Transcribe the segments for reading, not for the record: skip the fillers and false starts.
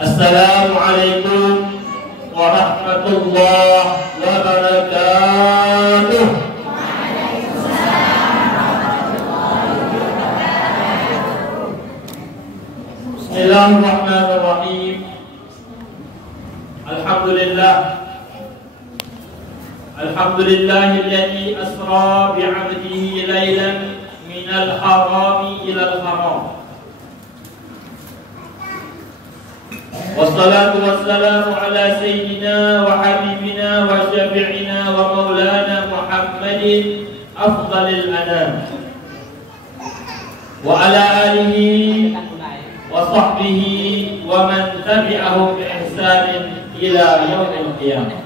Assalamualaikum warahmatullahi wabarakatuh. Bismillahirrahmanirrahim. Alhamdulillahilladzi asra bi'abdihi lailan minal harami ilal haram. Wassalatu wassalamu ala sayyidina wa habibina wa syafi'ina wa maulana Muhammadin afdalil anam wa ala alihi wa sahbihi wa man tabi'ahum bi ihsanin ila yaumil qiyamah.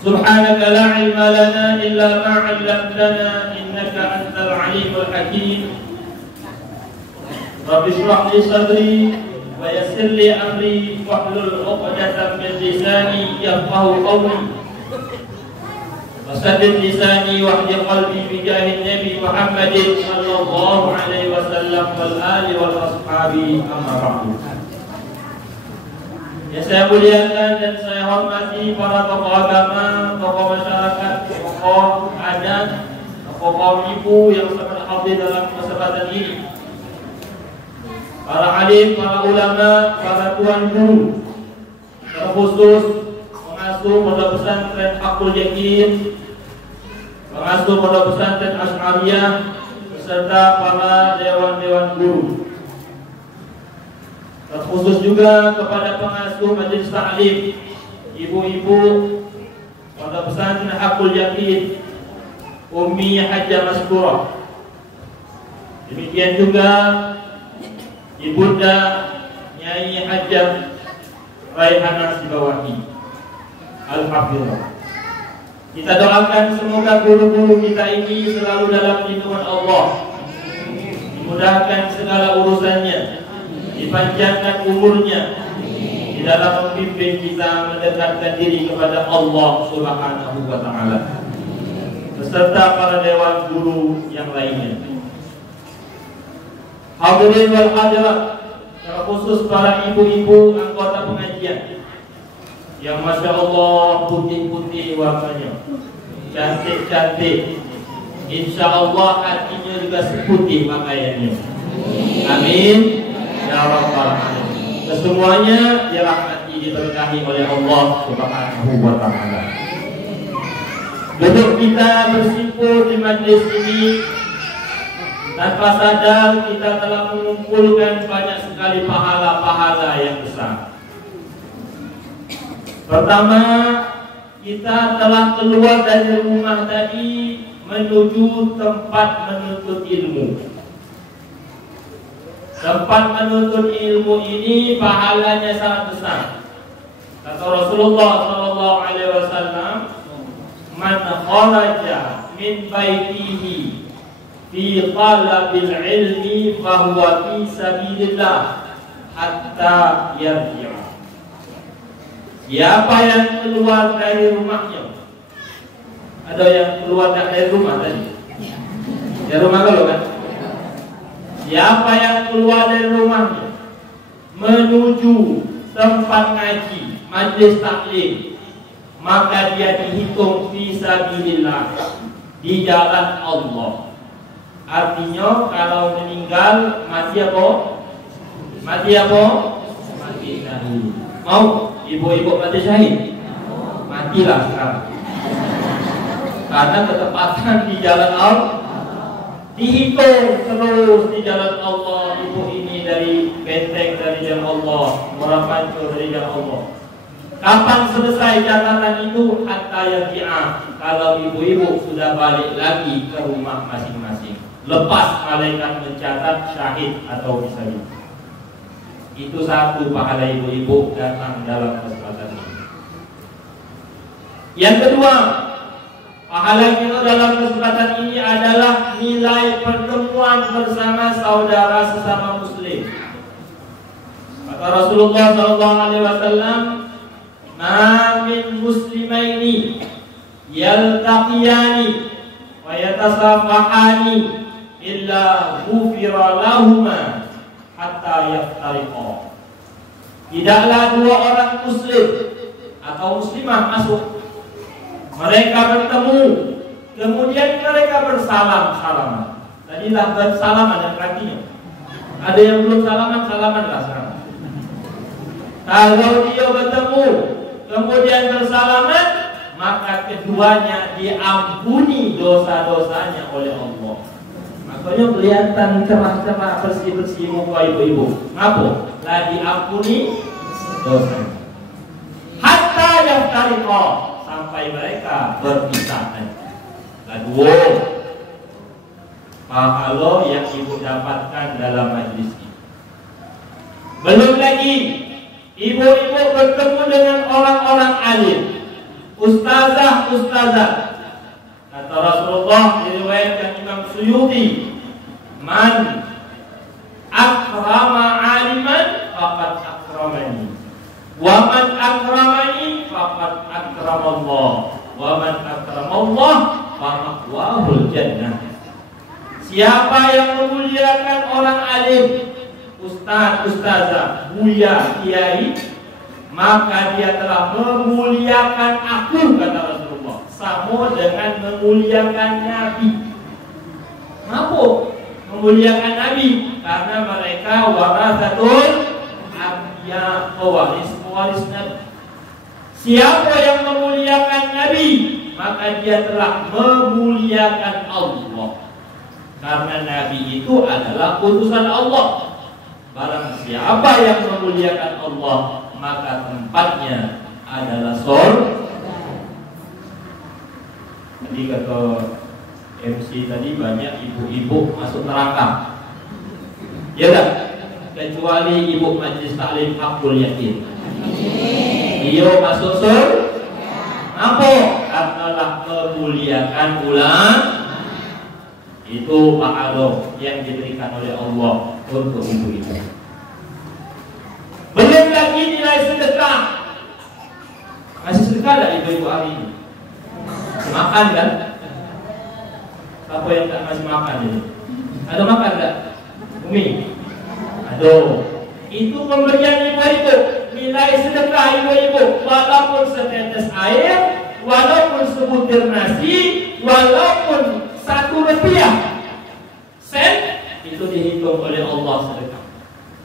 Subhanaka la ilma lana illa ma 'allamtana innaka antal alimul hakim. Rabbi shrah li sadri wa yassir li amri wahlul 'uqdatam min lisani yafqahu qawli. Wasaddid lisani wahdi qalbi bi jahi Nabi Muhammadin sallallahu alaihi wasallam wal ali wal ashabi amma ba'du. Yang saya muliakan dan saya hormati para tokoh agama, tokoh masyarakat, tokoh adat, tokoh kaum ibu yang sangat hadir dalam kesempatan ini. Para alim, para ulama, para tuan guru, terkhusus pengasuh pondok pesantren Haqqul Yaqin, pengasuh pondok pesantren Asy'ariyah, beserta para dewan-dewan guru. Terkhusus juga kepada pengasuh majelis taklim, ibu-ibu pondok pesantren Haqqul Yaqin, Ummi Hajjah Maskurah. Demikian juga Ibunda Nyai Hajjah Raihanah Sibawahi Al-Hafizah. Kita doakan semoga guru-guru kita ini selalu dalam lindungan Allah, dimudahkan segala urusannya, dipanjangkan umurnya, di dalam memimpin kita mendekatkan diri kepada Allah Subhanahu wa Ta'ala, beserta para dewan guru yang lainnya. Hadirin wal hadirat, terkhusus para ibu-ibu anggota pengajian yang masya Allah putih-putih warnanya, cantik-cantik, insya Allah hatinya juga seputih pakaiannya. Amin ya rabbal alamin. Kesemuanya dirahmati, diberkahi oleh Allah Subhanahu wa Ta'ala. Duduk kita bersimpul di majlis ini, tanpa sadar kita telah mengumpulkan banyak sekali pahala-pahala yang besar. Pertama, kita telah keluar dari rumah tadi menuju tempat menuntut ilmu. Tempat menuntut ilmu ini pahalanya sangat besar. Kata Rasulullah SAW, "Man kharaja min baitihi fi talabil ilmi fahuwa fi sabilillah hatta yarji'a." Siapa yang keluar dari rumahnya? Ada yang keluar dari rumah tadi? Dari rumah kalau kan? Siapa yang keluar dari rumahnya menuju tempat ngaji, majlis taklim, maka dia dihitung fi sabilillah, di jalan Allah. Artinya kalau meninggal mati apa? Mati apa? Mati syahid. Mau ibu-ibu mati syahid? Matilah sekarang. Karena ketepatan di jalan Allah, dihitung terus di jalan Allah. Ibu ini dari benteng dari jalan Allah, Murapanco dari jalan Allah. Kapan selesai catatan itu? Hatta yarji'a, kalau ibu-ibu sudah balik lagi ke rumah masing-masing, lepas malaikat mencatat syahid atau syahid. Itu satu pahala ibu-ibu datang dalam kesempatan ini. Yang kedua, pahala kita dalam kesempatan ini adalah nilai pertemuan bersama saudara sesama muslim. Kata Rasulullah SAW, "Ma min muslimaini yaltaqiyani wa yatasafahani illa ghufira lahuma hatta yaftariqa. Tidaklah dua orang muslim atau muslimah masuk, mereka bertemu, kemudian mereka bersalam-salaman. Tadilah bersalaman yang artinya. Ada yang belum salaman, salaman lah sekarang. Kalau dia bertemu, kemudian bersalaman, maka keduanya diampuni dosa-dosanya oleh Allah. Makanya kelihatan cerah-cerah, bersih-bersih muka ibu-ibu. Ngapa? Lah diampuni dosanya. Hatta yaftariqa, sampai mereka berpisah. Kedua, pahala yang ibu dapatkan dalam majlis ini. Belum lagi ibu-ibu bertemu dengan orang-orang alim, ustazah. Kata Rasulullah diriwayatkan Imam Suyuti, man akrama aliman faqad akramani, wa man akramani faqad akramallah, wa man akramallah faqad jannah. Siapa yang memuliakan orang alim, ustaz, ustazah, buya, kiai, maka dia telah memuliakan aku, kata Rasulullah, sama dengan memuliakan Nabi. Kenapa memuliakan Nabi? Karena mereka warasatul anbiya, pewaris Nabi. Siapa yang memuliakan Nabi, maka dia telah memuliakan Allah. Karena Nabi itu adalah utusan Allah. Barang siapa yang memuliakan Allah, maka tempatnya adalah surga. Tadi kata MC tadi banyak ibu-ibu masuk neraka. Ya tak? Kecuali ibu majlis taklim Hakul Yakin. Dia masuk surga. Apa? Karena memuliakan ulama. Itu pahala yang diberikan oleh Allah untuk ibu-ibu. Belum lagi nilai sedekah. Masih sedekah tak ibu-ibu hari ini? Makan kan? Siapa yang tak masih makan ini? Ada makan tak? Umi? Ada. Itu pemberian ibu-ibu. Nilai sedekah ibu-ibu, walaupun setetes air, walaupun sebutir nasi, walaupun 1 rupiah sen, itu dihitung oleh Allah sedekah.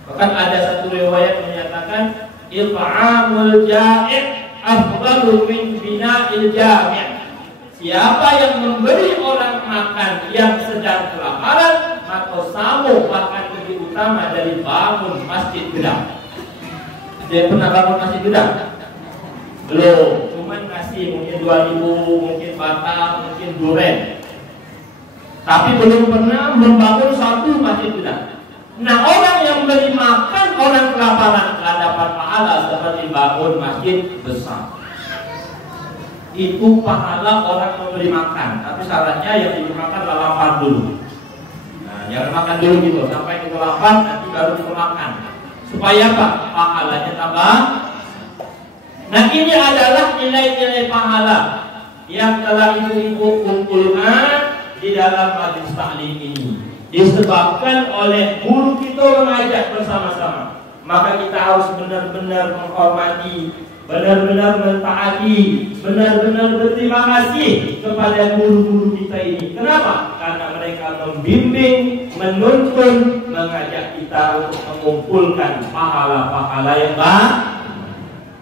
Bahkan ada satu riwayat menyatakan it'amul ja'i' afdalu min bina'il jami'. Siapa yang memberi orang makan yang sedang kelaparan, maka sama bahkan lebih utama dari bangun masjid gedang. Dia pernah bangun masjid gedang? Belum, cuman ngasih mungkin 2.000, mungkin batang, mungkin duren. Tapi belum pernah membangun satu masjid gedang. Nah, orang yang beri makan orang kelaparan dapat pahala seperti bangun masjid besar. Itu pahala orang memberi makan. Tapi syaratnya yang diberi makan lapar dulu. Nah, jangan makan dulu gitu sampai kita lapar, nanti baru kita makan. Supaya apa? Pahalanya tambah. Nah, ini adalah nilai-nilai pahala yang telah ibu-ibu kumpulkan di dalam majlis taklim ini, disebabkan oleh guru kita mengajak bersama-sama. Maka kita harus benar-benar menghormati, benar-benar mentaati, benar-benar berterima kasih kepada guru-guru kita ini. Kenapa? Karena mereka membimbing, menuntun, mengajak kita untuk mengumpulkan pahala-pahala yang baik.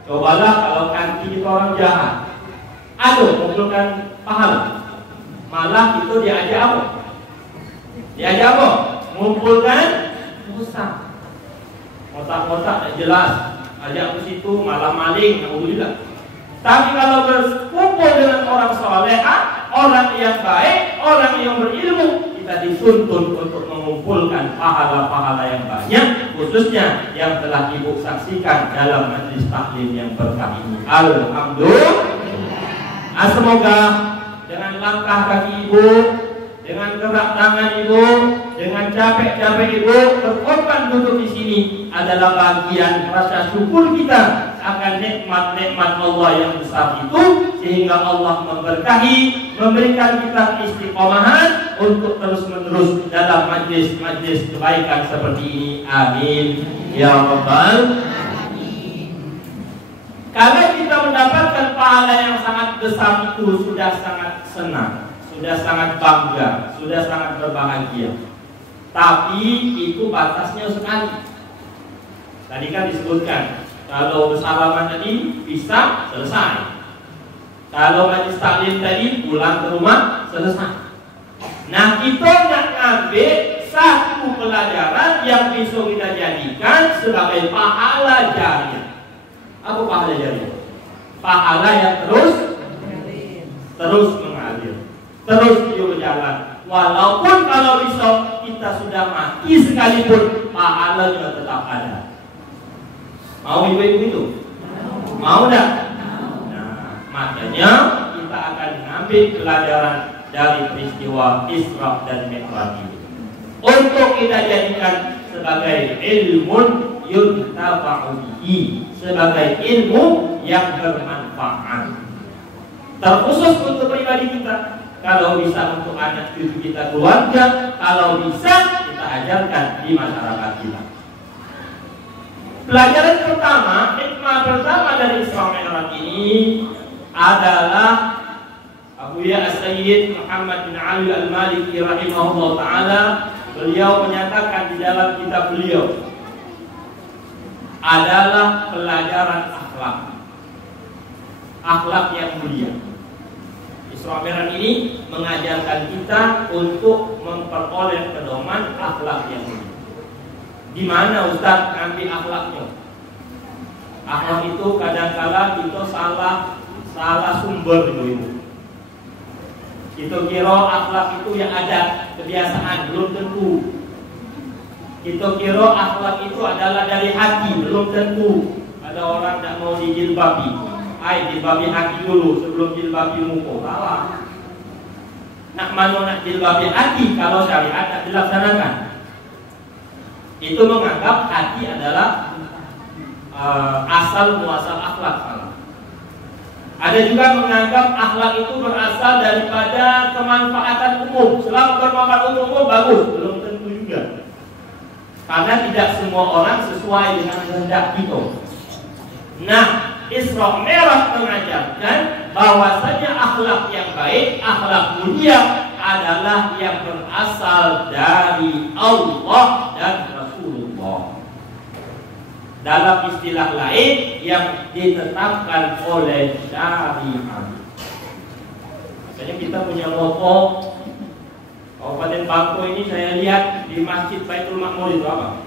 Cobalah kalau kaki kita orang jahat, aduh mengumpulkan pahala, malah itu diajak apa? Diajak apa? Mengumpulkan dosa. Otak-otak tak jelas, ajak ke situ malah maling, alhamdulillah. Tapi kalau berkumpul dengan orang saleh, orang yang baik, orang yang berilmu, kita dituntun untuk mengumpulkan pahala-pahala yang banyak, khususnya yang telah ibu saksikan dalam majlis taklim yang berkah ini. Alhamdulillah. Semoga dengan langkah kaki ibu, dengan gerak tangan ibu, dengan capek-capek ibu berkorban duduk di sini adalah bagian rasa syukur kita akan nikmat-nikmat Allah yang besar itu, sehingga Allah memberkahi, memberikan kita istiqomahan untuk terus-menerus dalam majlis-majlis kebaikan seperti ini. Amin ya rabbal alamin. Kalau kita mendapatkan pahala yang sangat besar itu, sudah sangat senang, sudah sangat bangga, sudah sangat berbahagia. Tapi itu batasnya sekali. Tadi kan disebutkan, kalau bersalaman tadi bisa selesai. Kalau majlis taklim tadi pulang ke rumah selesai. Nah, kita nak ambil satu pelajaran yang bisa kita jadikan sebagai pahala jariah. Apa pahala jariah? Pahala yang terus mengalir, terus berjalan. Walaupun kalau bisa kita sudah mati sekalipun, pahalanya tetap ada. Mau ibu-ibu itu? Mau tak? Nah, makanya kita akan mengambil pelajaran dari peristiwa Isra dan Mi'raj ini untuk kita jadikan sebagai ilmu yuntafa'u bihi, sebagai ilmu yang bermanfaat. Terkhusus untuk pribadi kita, kalau bisa untuk anak cucu kita, keluarga, kalau bisa kita ajarkan di masyarakat kita. Pelajaran pertama, hikmah pertama dari Isra Mi'raj ini adalah Abuya As-Sayyid Muhammad bin Ali Al-Maliki rahimahullah ta'ala, beliau menyatakan di dalam kitab beliau, adalah pelajaran akhlak, akhlak yang mulia. Isra Mi'raj ini mengajarkan kita untuk memperoleh pedoman akhlak yang mulia. Di mana Ustaz ngambil akhlaknya? Akhlak itu kadang-kala kita salah sumber ibu-ibu. Kita kira akhlak itu yang ada kebiasaan, belum tentu. Kita kira akhlak itu adalah dari hati, belum tentu. Ada orang tak mau dijilbabi, jilbabi hati dulu sebelum jilbabi muka. Salah. Nak nak jilbabi hati kalau syariat tak dilaksanakan? Itu menganggap hati adalah asal muasal akhlak. Ada juga menganggap akhlak itu berasal daripada kemanfaatan umum. Selama bermanfaat umum bagus, belum tentu juga. Karena tidak semua orang sesuai dengan kehendak kita. Nah, Isra Mi'raj mengajarkan bahwasanya akhlak yang baik, akhlak mulia adalah yang berasal dari Allah dan Rasulullah. Dalam istilah lain, yang ditetapkan oleh syariat. Misalnya kita punya moto Kabupaten Bangko ini, saya lihat di Masjid Baitul Makmur itu apa?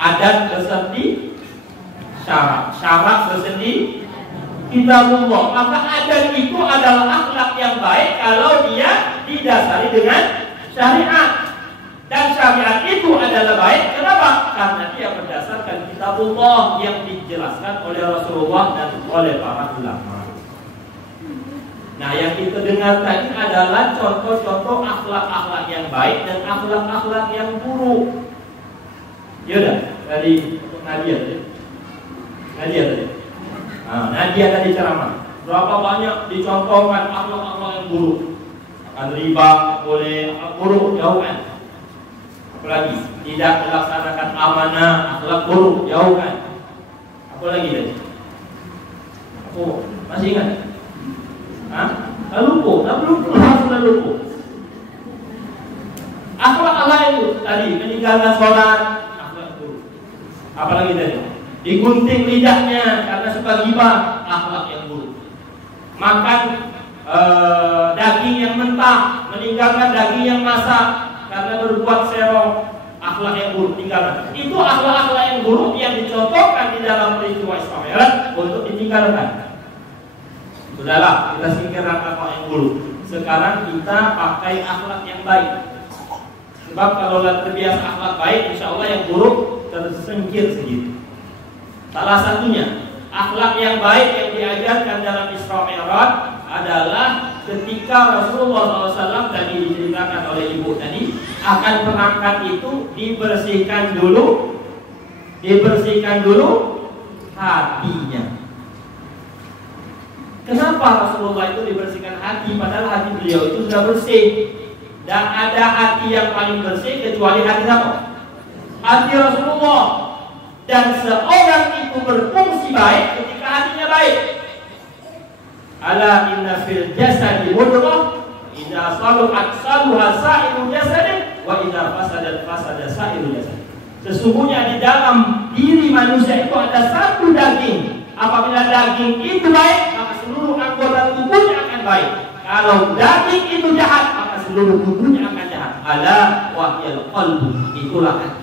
Adat beserti syarat, syarat beserti kitabullah. Maka adat itu adalah akhlak yang baik kalau dia didasari dengan syariat. Dan syariat itu adalah baik. Kenapa? Karena dia berdasarkan kitabullah yang dijelaskan oleh Rasulullah dan oleh para ulama. Nah, yang kita dengar tadi adalah contoh-contoh akhlak-akhlak yang baik dan akhlak-akhlak yang buruk. Ya udah, dari Nadia tadi. Nah, Nadia tadi ceramah. Berapa banyak dicontohkan akhlak-akhlak yang buruk. Akan riba, boleh buruk, jauhkan. Apalagi tidak melaksanakan amanah, akhlak buruk, jauhkan. Apa lagi tadi? Oh, masih ingat? Dah lupa. Akhlak itu tadi meninggalkan sholat, akhlak buruk. Apa lagi tadi? Digunting lidahnya karena suka ghibah, akhlak yang buruk. Makan daging yang mentah, meninggalkan daging yang masak karena berbuat serong, akhlak yang buruk, tinggalkan. Itu akhlak-akhlak yang buruk yang dicontohkan di dalam peristiwa Isra Mi'raj untuk ditinggalkan. Sudahlah, kita singkirkan akhlak yang buruk. Sekarang kita pakai akhlak yang baik. Sebab kalau terbiasa akhlak baik, insya Allah yang buruk tersingkir sedikit. Salah satunya akhlak yang baik yang diajarkan dalam Isra Mi'raj adalah ketika Rasulullah SAW tadi diceritakan oleh ibu tadi, akan perangkat itu dibersihkan dulu hatinya. Kenapa Rasulullah itu dibersihkan hati? Padahal hati beliau itu sudah bersih. Dan ada hati yang paling bersih kecuali hati apa? Hati Rasulullah. Dan seorang itu berfungsi baik ketika hatinya baik. Ala inna fil jasadi mudghah idza saluhat saluha sa'irul jasad wa idza fasadat fasada sa'irul jasad. Sesungguhnya di dalam diri manusia itu ada satu daging. Apabila daging itu baik, maka seluruh anggota tubuhnya akan baik. Kalau daging itu jahat, maka seluruh tubuhnya akan jahat. Ala wahyal qalbu, itulah hati.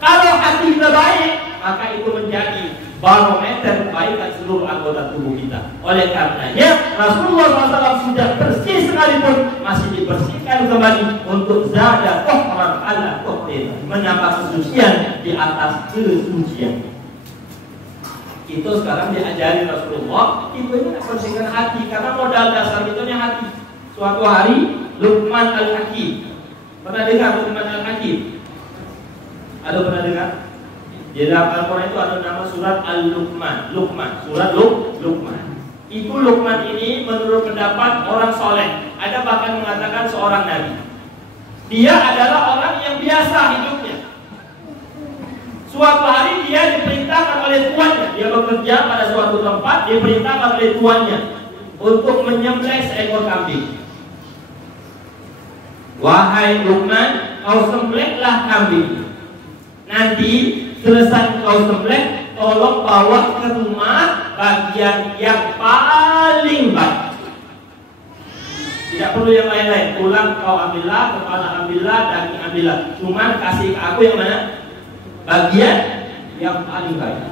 Kalau hati kita baik, maka itu menjadi barometer kebaikan seluruh anggota tubuh kita. Oleh karenanya Rasulullah SAW sudah bersih sekalipun masih dibersihkan kembali untuk zada tohran ala tohrin, menambah kesucian di atas kesucian. Itu sekarang diajari Rasulullah, itu ini bersihkan hati karena modal dasar itu hati. Suatu hari Luqman Al-Hakim, pernah dengar Luqman Al-Hakim? Ada pernah dengar? Di dalam Al-Quran itu ada nama surat Al-Luqman, surat Luqman. Itu Luqman ini menurut pendapat orang soleh, ada bahkan mengatakan seorang nabi. Dia adalah orang yang biasa hidupnya. Suatu hari dia diperintahkan oleh tuannya, dia bekerja pada suatu tempat, diperintahkan oleh tuannya untuk menyembelih seekor kambing. Wahai Luqman, kau sembelihlah kambing. Nanti selesai kau sembelih, tolong bawa ke rumah bagian yang paling baik. Tidak perlu yang lain-lain. Tulang kau ambillah, kepala ambillah, daging ambillah. Cuma kasih ke aku yang mana? Bagian yang paling baik.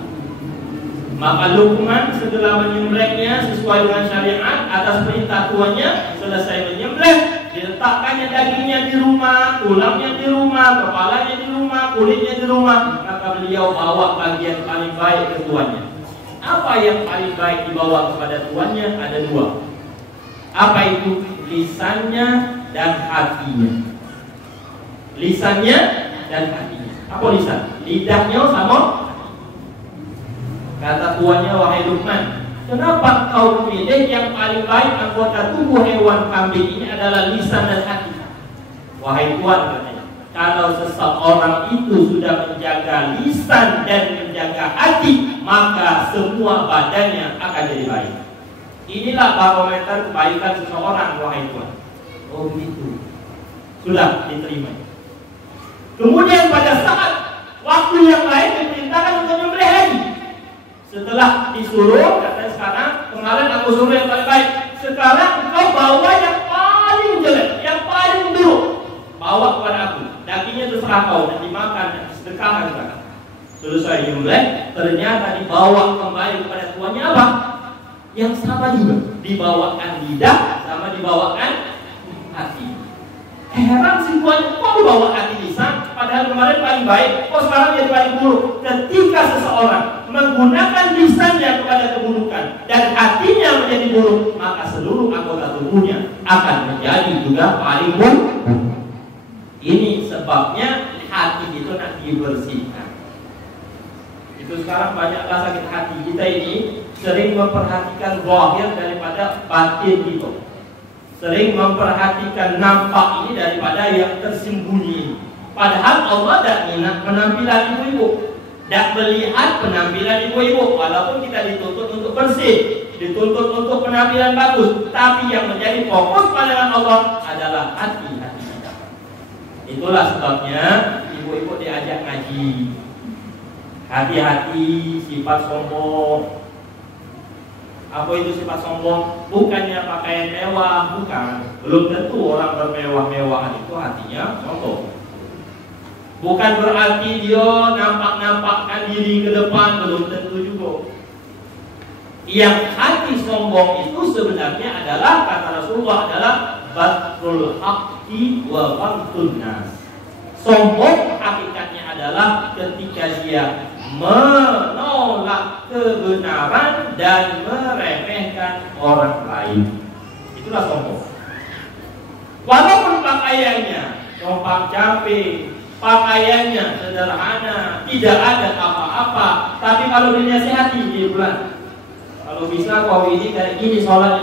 Maka Luqman setelah menyembelihnya sesuai dengan syariat atas perintah tuannya, selesai menyembelih, diletakkannya dagingnya di rumah, tulangnya di rumah, kepalanya di rumah, kulitnya di rumah. Maka beliau bawa bagian paling baik ke tuannya. Apa yang paling baik dibawa kepada tuannya? Ada dua. Apa itu? Lisannya dan hatinya. Lisannya dan hatinya. Apa lisan? Lidahnya sama. Kata tuannya, wahai Luqman, kenapa kau memilih yang paling baik anggota tubuh hewan kambing ini adalah lisan dan hati? Wahai tuan, katanya, kalau seseorang itu sudah menjaga lisan dan menjaga hati, maka semua badannya akan jadi baik. Inilah barometer kebaikan seseorang, wahai tuan. Oh begitu. Sudah diterima. Kemudian pada saat waktu yang lain diperintahkan untuk menyembelih lagi. Setelah disuruh, katanya sekarang, kemarin aku suruh yang paling baik. Sekarang kau bawa yang paling jelek, yang paling buruk. Bawa kepada aku. Dagingnya terserah kau dan dimakan dan sedekahkan kepada. Selesai menyembelih, ternyata dibawa kembali kepada tuannya apa? Yang sama juga. Dibawakan lidah sama dibawakan hati. Heran si tuannya, kok dibawa hati lisan? Padahal kemarin paling baik, kok sekarang jadi paling buruk? Ketika seseorang menggunakan lisannya kepada keburukan dan hatinya menjadi buruk, maka seluruh anggota tubuhnya akan menjadi juga paling buruk. Ini sebabnya hati itu nak dibersihkan. Itu sekarang banyaklah sakit hati kita ini sering memperhatikan zahir daripada batin itu. Sering memperhatikan nampak ini daripada yang tersembunyi. Padahal Allah tidak minat penampilan ibu-ibu, tidak melihat penampilan ibu-ibu. Walaupun kita dituntut untuk bersih, dituntut untuk penampilan bagus, tapi yang menjadi fokus pandangan Allah adalah hati-hati kita. Itulah sebabnya ibu-ibu diajak ngaji. Hati-hati sifat sombong. Apa itu sifat sombong? Bukannya pakaian mewah, bukan. Belum tentu orang bermewah-mewahan itu hatinya sombong. Bukan berarti dia nampak-nampakkan diri ke depan, belum tentu juga. Yang hati sombong itu sebenarnya adalah, kata Rasulullah, adalah batrul haqqi wa ghamtun nas. Sombong hakikatnya adalah ketika dia menolak kebenaran dan meremehkan orang lain. Itulah sombong. Walaupun pakaiannya compang-camping, pakaiannya sederhana, tidak ada apa-apa, tapi kalau dinasihati dia bilang, kalau bisa kau ini kayak gini sholat,